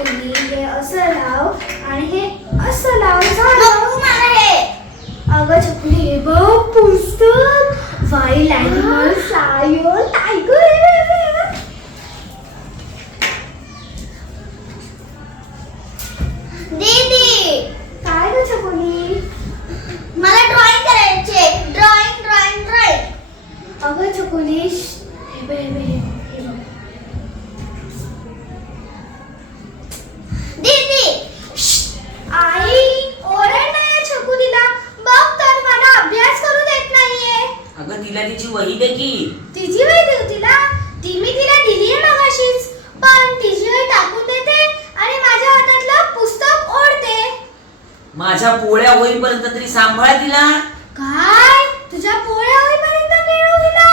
चकुली हे असं लाव आणि हे असं लाव झालं. मला हे अगं चकुली हे बघ पुस्तक वाईल्ड ॲनिमल्स लायन टायगर दीदी काय ग चकुली. मला ड्रॉइंग करायचे. Drawing drawing drawing. अगं चकुली हे बघ हे बघ. दीदी आई ओरड नाही चकुलीला. बघ तर मला अभ्यास करू देत नाहीये. अगं तिला तिची वही दे की. तिची वही देऊ तिला. ती मी तिला दिलीये मगाशीच, पण तिची वही टाकून देते आणि माझ्या हातातलं पुस्तक ओढते. माझ्या पोळ्या होईपर्यंत तरी सांभाळ तिला. काय तुझ्या पोळ्या होईपर्यंत खेळू तिला?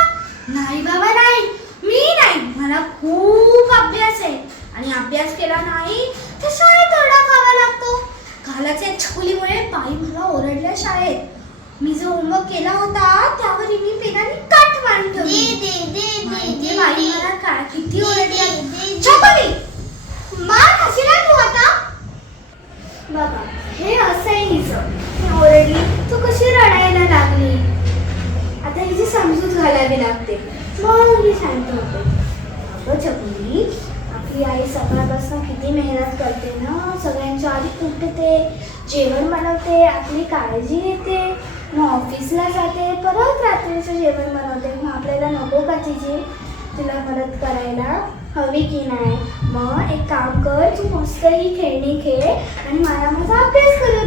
नाही बाबा नाही, मी नाही. मला खूप अभ्यास आहे आणि अभ्यास केला नाही तर शाळेत ओरडा खावा लागतो. कालच या चकुलीमुळे बाई मला ओरडल्या शाळेत. मी जो होमवर्क केला होता त्यावर मी पेनाने काट मारून ठेवली. दीदी माहितीये बाई मला काय किती ओरडल्या. दीदी. चकुली मार कशीला तू आता. बघा हे असं आहे हिचं. ती ओरडली तू कशी रडायला लागली. आता हिची समजूत घालावी लागते मग ही शांत होते. अगं चकुली आपली आई सकाळपासून किती मेहनत करते ना. सगळ्यांच्या आधी उठते, जेवण बनवते, आपली काळजी घेते, मग ऑफिसला जाते, परत रात्रीचं जेवण बनवते. मग आपल्याला नको का तिला मदत करायला हवी की नाही. मग एक काम कर, तू मस्त ही खेळणी खेळ आणि मला माझा अभ्यास करू